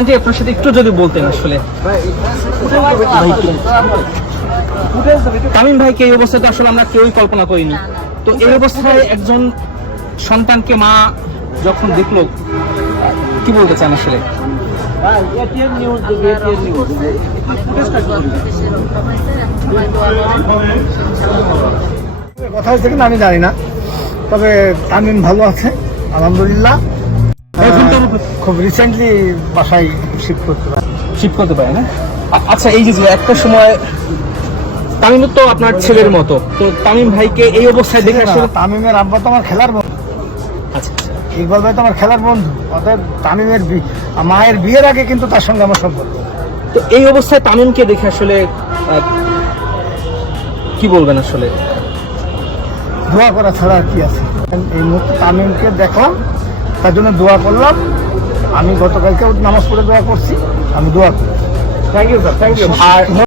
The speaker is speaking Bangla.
আন্টি, আপনার সাথে একটু যদি বলতেন আসলে। তামিম ভাইকে এই অবস্থায় তো আসলে আমরা কেউই কল্পনা করিনি। তো এই অবস্থায় একজন সন্তানকে মা যখন দেখল, কি বলতে চান আসলে? কথা হয়েছে কিনা আমি জানি না, তবে তামিম ভালো আছে, আলহামদুলিল্লাহ। খুব রিসেন্টলি বাসায় শিফট করতে পারে। শিফট করতে পারে না? আচ্ছা এই যে একটা সময় তামিম তো আপনার ছেলের মতো। তো তামিম ভাইকে এই অবস্থায় দেখে আসলে তামিমের আব্বা তো আমার খেলার বন্ধু। আচ্ছা আচ্ছা। ইকবাল ভাই তো আমার খেলার বন্ধু। অতএব তামিমের মায়ের বিয়ের আগে কিন্তু তার সঙ্গে আমার সম্পর্ক। তো এই অবস্থায় তামিমকে দেখে আসলে কি বলবেন আসলে? দোয়া করা ছাড়া আর কি আছে? এই মুহূর্তে তামিমকে দেখলাম তার জন্য দোয়া করলাম। আমি গতকালকেও নামাজ পড়ে দোয়া করছি আমি দোয়া করি। Thank you sir thank you R